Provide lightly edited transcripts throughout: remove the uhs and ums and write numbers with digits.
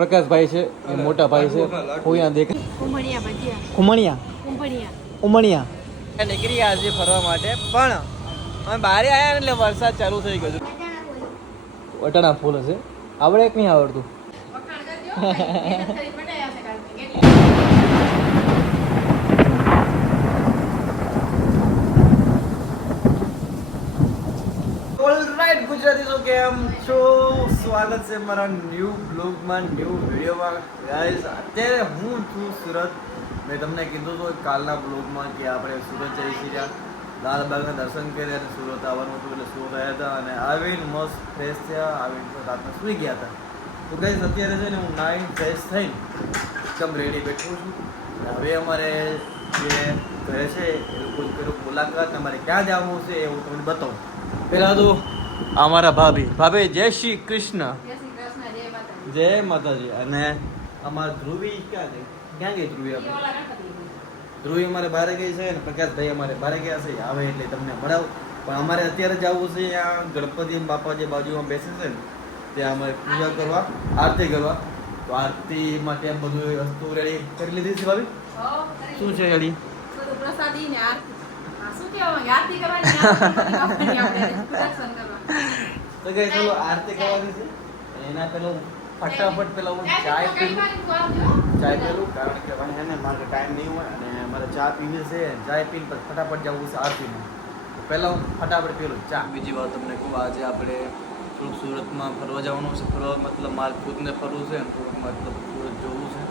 પ્રકાશભાઈ છે એ મોટા ભાઈ છે કોઈના દેખ ઉમણિયા નીકળી આજે ફરવા માટે પણ અમે બહાર આવ્યા એટલે વરસાદ ચાલુ થઈ ગયો. વટાણા ફૂલ હશે આવડે એક નહીં આવડતું. ઓલરાઈટ ગુજરાતી કેમ છો? સ્વાગત છે મારા ન્યૂ બ્લોગમાં, ન્યૂ વિડીયોમાં. ગાઈસ અત્યારે હું છું સુરત. મેં તમને કીધું હતું કાલના બ્લોગમાં કે આપણે સુરત જઈશું ત્યાં લાલબાગના દર્શન કર્યા અને સુરત આવવાનું હતું એટલે સુરત આવ્યા હતા અને આવીને મસ્ત ફ્રેશ થયા. આવીને રાતના સૂઈ ગયા હતા. તો ગાઈસ અત્યારે છે ને હું નાઈન ફ્રેશ થઈને એકદમ રેડી બેઠો છું. હવે અમારે જે ઘરે છે એ લોકો મુલાકાત અમારે ક્યાં જવું છે એ હું તમને બતાવું. પેલા તો અમારા ભાભી જય શ્રી કૃષ્ણ. જય માતાજી. અને અમારા ધ્રુવી ક્યાં ગઈ ધ્રુવી? ધ્રુવી અમારે બહાર ગઈ છે ને પ્રકાશભાઈ અમારે બહાર ગયા છે. આવે એટલે તમને મળાવું. પણ અમારે અત્યારે જવું છે ત્યાં ગણપતિ બાપા જે બાજુમાં બેસે છે ને ત્યાં અમારે પૂજા કરવા, આરતી કરવા. તો આરતી માટે બધું વસ્તુ રેડી કરી લીધી છે ભાભી? શું છે રેડી? પ્રસાદી ને આરતી. તો ગઈ ચલો આરતી કરવાની છે. એના પેલું ફટાફટ પેલા હું ચાય પીલું કારણ કે મને ને મારે ટાઈમ નહીં હોય અને મારે ચા પીવી છે. ચાય પીને પછી ફટાફટ જવું છે આરતીમાં. તો પહેલાં હું ફટાફટ પીલું ચા. બીજી વાત તમને કહું, આજે આપણે થોડુંક સુરતમાં ફરવા જવાનું છે. ફરવા મતલબ મારે ખુદને ફરવું છે ને થોડુંક મતલબ સુરત જોવું છે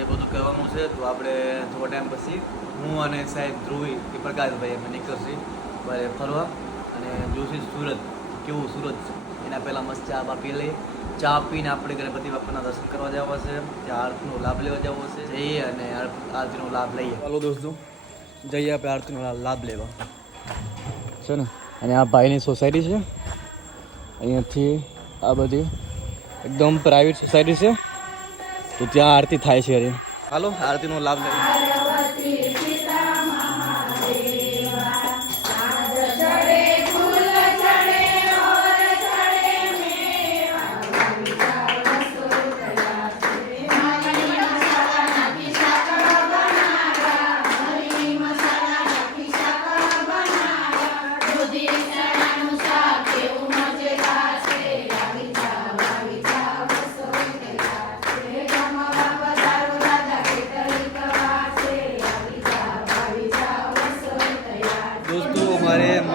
એ બધું કરવાનું છે. તો આપણે થોડા ટાઈમ પછી હું અને સાહેબ ધ્રુવી કે પ્રકાશભાઈ અમે નીકળશી બહાર ફરવા અને જોશી સુરત કેવું સુરત છે. એના પહેલાં મસ્ત ચા બા પી લઈએ. ચા પીને આપણે ગણપતિ બાપાના દર્શન કરવા જવા છે, ત્યાં આરતીનો લાભ લેવા જવો છે. જઈએ અને આરતીનો લાભ લઈએ. ચાલો દોસ્તો જઈએ આપણે આરતીનો લાભ લેવા છે ને. અને આ ભાઈની સોસાયટી છે. અહીંયાથી આ બધી એકદમ પ્રાઇવેટ સોસાયટી છે. તો ત્યાં આરતી થાય છે. અરે હાલો આરતીનો લાભ લઈએ.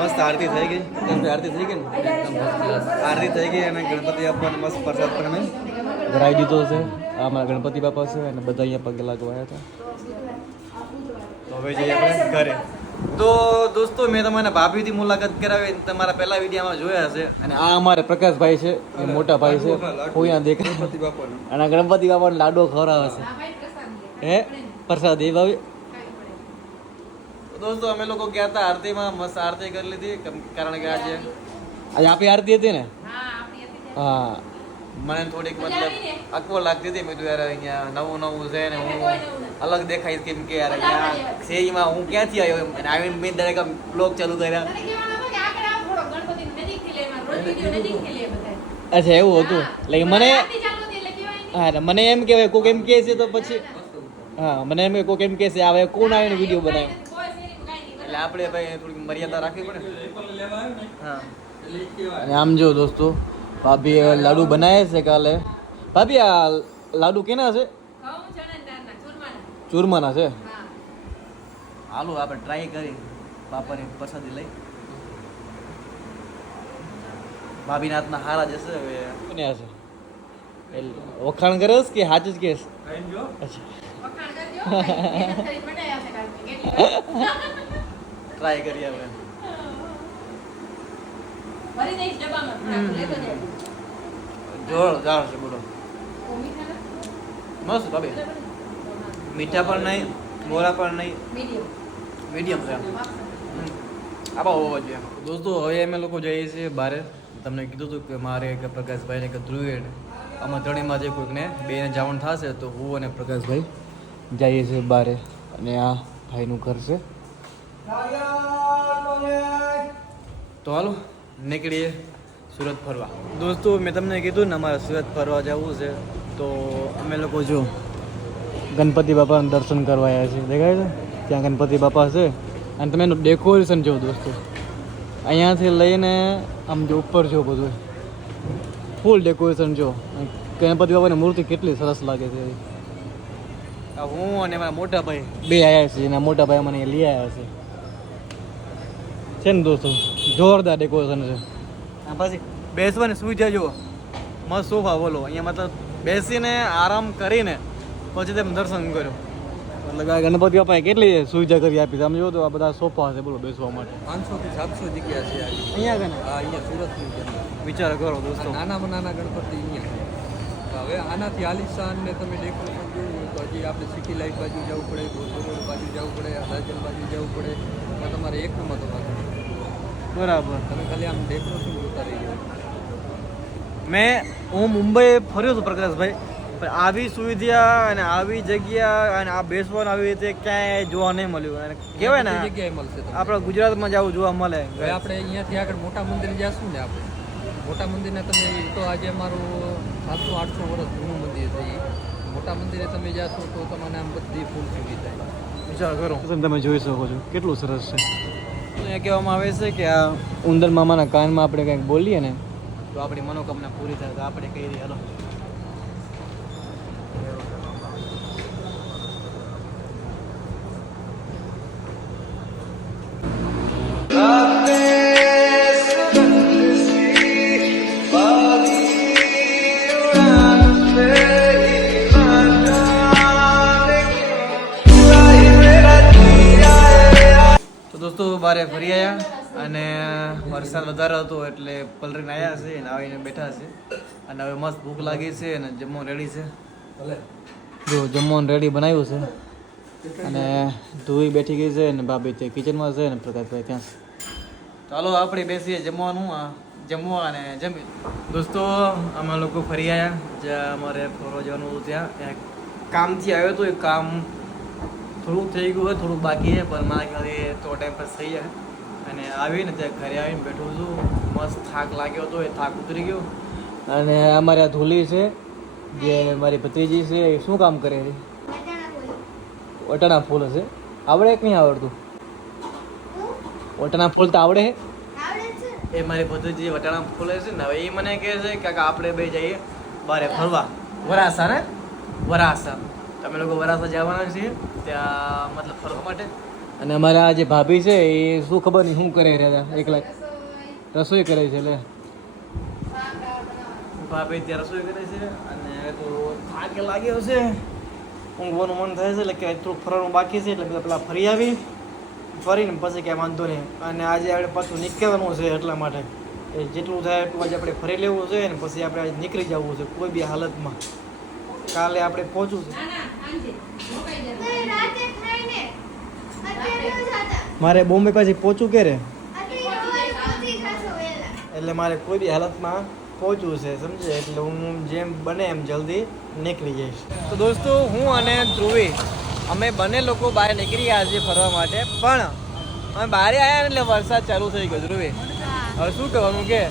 મસ્ત આરતી થઈ ગઈ. આરતી થઈ ગઈ ને આરતી થઈ ગઈ અને ગણપતિ બાપાને મસ્ત પ્રસાદ પણ અમે ધરાવી દીધો છે. આમાં ગણપતિ બાપા છે અને બધા અહીંયા પગે લાગવાયા હતા. તો હવે જઈએ આપણે ઘરે. તો દોસ્તો મેં તમારે ભાભીથી મુલાકાત કરાવી તમારા પહેલા વિડીયોમાં જોયા હશે. અને આ અમારે પ્રકાશભાઈ છે એ મોટા ભાઈ છે કોઈના દેખાય અને ગણપતિ બાપાને લાડો ખવડાવે છે. હે પ્રસાદ એ ભાભી. દોસ્તો અમે લોકો ગયા હતા આરતીમાં, મસ્ત આરતી કરી લીધી કારણ કે આજે આપણી આરતી હતી ને. હા મને થોડીક મતલબ અકવો લાગતી હતી. મેં કીધું યાર અહીંયા નવું છે ને હું અલગ દેખાઈશ કેમ કે યાર અહીંયા શેરીમાં હું ક્યાંથી આવ્યો અને આવીને મેં દરેક બ્લોગ ચાલુ કર્યા. અચ્છા એવું હતું એટલે મને હા મને એમ કહેવાય કોઈક એમ કહે છે તો પછી હા મને એમ કોઈક એમ કહે છે આવે કોણ આવીને વિડીયો બનાવે એટલે આપણે ભાઈ થોડીક મર્યાદા રાખવી પડે. હા અને આમ જો દોસ્તો ભાભી લાડુ બનાવે છે કાલે. ભાભી આ લાડુ કેના છે? ચૂરમાના છે. હાલો આપણે ટ્રાય કરી બાપાની પ્રસાદી લઈ. ભાભીના હાથના હારા જશે. હવે કોને હશે વખાણ કરે કે હાચ જ કેસ? ટ્રાય કરીએ આપણે. જોરદાર છે બોલો. મસ્ત ભાભી. મીઠા પણ નહીં, મોરા પણ નહીં, મીડિયમ છે. આવા હોવો જોઈએ. દોસ્તો હવે અમે લોકો જઈએ છીએ બહાર. તમને કીધું હતું કે મારે એક પ્રકાશભાઈને એક ધ્રુવે આમાં ત્રણેયમાં જે કોઈકને બેને જવાનું થશે તો હું અને પ્રકાશભાઈ જઈએ છીએ બહાર. અને આ ભાઈનું ઘર છે. તો હાલો નીકળીએ સુરત ફરવા. દોસ્તો મેં તમને કીધું ને અમારે સુરત ફરવા જવું છે. તો તો અમે લોકો જો ગણપતિ બાપાના દર્શન કરવા આવ્યા છીએ. દેખાય છે ત્યાં ગણપતિ બાપા છે. અને તમે એનું ડેકોરેશન જો દોસ્તો, અહીંયાથી લઈને આમ જો ઉપર જો બધું ફૂલ ડેકોરેશન જો. ગણપતિ બાપાની મૂર્તિ કેટલી સરસ લાગે છે. હું અને મારા મોટા ભાઈ બે આવ્યા છીએ અને મોટા ભાઈ મને લઈ આવ્યા છે ને દોસ્તો, જોરદાર ડેકોરેશન છે. પછી બેસવાની સુવિધા જુઓ, મસ્ત સોફા બોલો અહીંયા, મતલબ બેસીને આરામ કરીને પછી તેમ દર્શન કર્યો. મતલબ આ ગણપતિ બાપાએ કેટલી સુવિધા કરી આપી. તમે જો તો આ બધા સોફા છે બોલો બેસવા માટે. 500 થી 700 જગ્યા છે અહીંયા કને. અહીંયા સુરતની અંદર. વિચાર કરો દોસ્તો, નાનામાં નાના ગણપતિ અહીંયા. હવે આનાથી આલિશાન ને તમે ડેકોરેશન જોયું તો હજી આપણે સિટી લાઈફ બાજુ જવું પડે, ગોધરા રોડ બાજુ જવું પડે, હરાજન બાજુ જવું પડે. એમાં તમારે એક રૂમ હતો બરાબર. તમે ખાલી આમ ડેકોરેશન જોતા રહી ગયો. હું મુંબઈ ફર્યો હતો પ્રકાશભાઈ, પણ આવી સુવિધા અને આવી જગ્યા અને આ બેસવાનું આવી રીતે ક્યાંય જોવા નહીં મળ્યું. અને કહેવાય ને જગ્યાએ મળશે આપણે ગુજરાતમાં જવું જોવા મળે. હવે આપણે અહીંયાથી આગળ મોટા મંદિર જઈશું ને, આપણે મોટા મંદિરને તમે તો આજે અમારું 700-800 વર્ષ જૂનું મંદિર છે. મોટા મંદિરે તમે જાશો તો તમને આમ બધી ફૂલ સુવિધા થાય. વિચાર કરો, તમે જોઈ શકો છો કેટલું સરસ છે. અહીંયા કહેવામાં આવે છે કે આ ઉંદર મામાના કાનમાં આપણે કંઈક બોલીએ ને તો આપણી મનોકામના પૂરી થાય. તો આપણે કહી દઈએ, હાલો દોસ્તો. બારે ફરી આવ્યા અને વરસાદ વધારે હતો એટલે પલરીને આવ્યા છે અને આવીને બેઠા છે. અને હવે મસ્ત ભૂખ લાગી છે અને જમવાનું રેડી છે. જો જમવાનું રેડી બનાવ્યું છે અને ધોઈ બેઠી ગઈ છે અને ભાભી તે કિચનમાં છે અને પ્રકાશભાઈ ત્યાં છે. ચાલો આપણે બેસીએ જમવા અને જમી. દોસ્તો અમે લોકો ફરી આવ્યા, જ્યાં અમારે ફરવા જવાનું હતું ત્યાં કામથી આવ્યો હતો. એ કામ થોડુંક થઈ ગયું હોય, થોડુંક બાકી છે, પણ મારા ખ્યાલથી તો ટાઈમ પાસ થઈ જાય. અને આવીને ત્યાં ઘરે આવીને બેઠો છું. મસ્ત થાક લાગ્યો હતો, એ થાક ઉતરી ગયો. અને અમારે આ ધૂલી છે જે મારી ભત્રીજી છે, એ શું કામ કરે છે? વટાણા ફૂલ હશે. આવડે કે નહીં આવડતું? વટાણા ફૂલ તો આવડે છે. એ મારી ભત્રીજી વટાણા ફૂલ છે ને. હવે એ મને કહે છે કે આપણે બે જઈએ બારે ફરવા, વરાસા ને વરાસા. તમે લોકો વરાસા જવાના છીએ ત્યાં, મતલબ ફરવા માટે. અને અમારા જે ભાભી છે એ શું ખબર નહીં શું કરે રહ્યા એકલા રસોઈ કરે છે. એટલે ભાભી ત્યાં રસોઈ કરે છે અને હવે તો થાક લાગ્યો છે, ઊંઘવાનું મન થાય છે. એટલે કે થોડુંક ફરવાનું બાકી છે એટલે બધા પેલા ફરી આવી, ફરીને પછી ક્યાંય વાંધો નહીં. અને આજે આપણે પાછું નીકળવાનું છે એટલા માટે એ જેટલું થાય એટલું આજે આપણે ફરી લેવું છે ને પછી આપણે આજે નીકળી જવું છે કોઈ બી હાલતમાં. કાલે આપણે પહોંચવું છે. મારે બોમ્બે પછી પહોંચવું ક્યારે? એટલે મારે કોઈ બી હાલતમાં પહોંચવું છે, સમજે. એટલે હું જેમ બને એમ જલ્દી નીકળી જઈશ. તો દોસ્તો હું અને ધ્રુવી અમે બંને લોકો બહાર નીકળી ગયા છીએ ફરવા માટે, પણ અમે બહાર આવ્યા એટલે વરસાદ ચાલુ થઈ ગયો. ધ્રુવી હવે શું કરવાનું કે?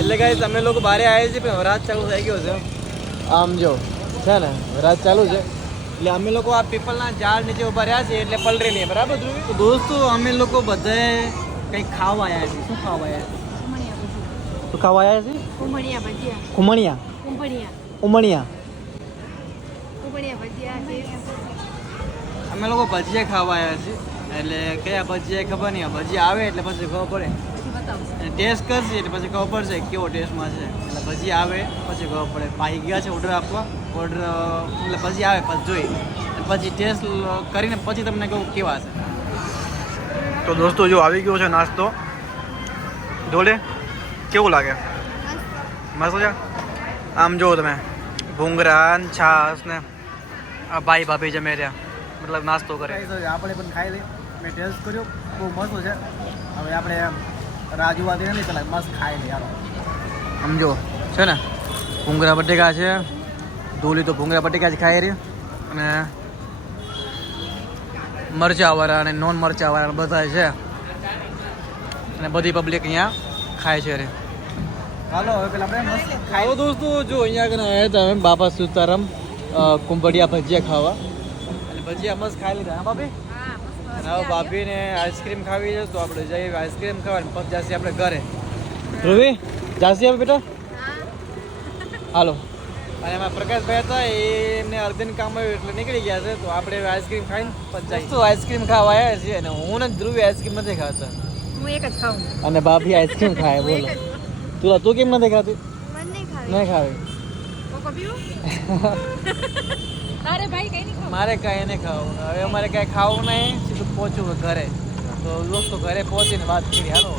એટલે કાંઈ તમે લોકો બહાર આવ્યા છીએ પણ વરસાદ ચાલુ થઈ ગયો છે. આમ જો છે ને વરસાદ ચાલુ છે એટલે અમે લોકો આ પીપલના ઝાડ નીચે ઉભા રહ્યા છીએ એટલે પલરે નહીં. બરાબર ધ્રુવી? તો દોસ્તો અમે લોકો બધાએ કંઈક ખાવા આવ્યા છીએ. શું ખાવા આવ્યા? શું ખાવા આવ્યા છીએ? ખુમણિયા. ઉમણિયા. અમે લોકો ભજીયા ખાવા આવ્યા છીએ. એટલે કયા ભજીયા ખબર નહીં, ભજીયા આવે એટલે પછી ખબર પડે. ટેસ્ટ કરશે એટલે પછી ખબર પડશે કેવો ટેસ્ટમાં છે. એટલે ભજીયા આવે પછી ખબર પડે. પાઈ ગયા છે ઓર્ડર આપવા, ઓર્ડર એટલે પછી આવે પછી જોઈ પછી ટેસ્ટ કરીને પછી તમને કહું કેવા છે. તો દોસ્તો જો આવી ગયો છે નાસ્તો. ધોલે કેવું લાગે? મસ્ત છે. આમ જુઓ તમે ભૂંગરા છાસ ને આ ભાઈ ભાભી જમે રહ્યા, મતલબ નાસ્તો કરે. આપણે પણ ખાઈ લઈએ. મેં ટેસ્ટ કર્યો, બહુ મસ્ત છે. હવે આપણે રાજુવા દે નહીં પેલા મસ્ત ખાઈ લઈએ. સમજો છે ને ભૂંગરા બટેકા છે. ધોલી તો ભૂંગરા બટેકા જ ખાઈ રહી અને મરચાવાળા અને નોન મરચાવાળા બધા છે અને બધી પબ્લિક અહીંયા ખાય છે. રે હાલો હવે પેલા આપણે મસ્ત ખાઓ દોસ્તો જો અહીંયા આગળ આવ્યા હતા અમે બાપા સીતારામ કુંભડિયા ભજીયા ખાવા અને ભજીયા મસ્ત ખાઈ લીધા હા ભાભી અને હવે ભાભીને આઈસ્ક્રીમ ખાવી છે તો આપણે જઈએ આઈસ્ક્રીમ ખાવા ને પછી જાસી આપણે ઘરે ધ્રુવી જાસી હવે બેટા હાલો અને એમાં પ્રકાશભાઈ હતા એમને અર્જન્ટ કામ આવ્યું એટલે નીકળી ગયા છે તો આપણે હવે આઈસ્ક્રીમ ખાઈને પછી તો આઈસ્ક્રીમ ખાવા આવ્યા છીએ અને હું ને ધ્રુવી આઈસ્ક્રીમ નથી ખાતા હું એક જ ખાઉં અને ભાભી આઈસ્ક્રીમ ખાય બોલો તું કેમ નથી ખાતી મને નહીં ખાવી નહીં ખાવી કોકો પીવું તારે ભાઈ કઈ નહીં ખાવું મારે કાંઈ નહીં ખાવું હવે અમારે કાંઈ ખાવું નહીં સીધું પહોંચવું ઘરે તો દોસ્તો ઘરે પહોંચીને વાત કરી હાલો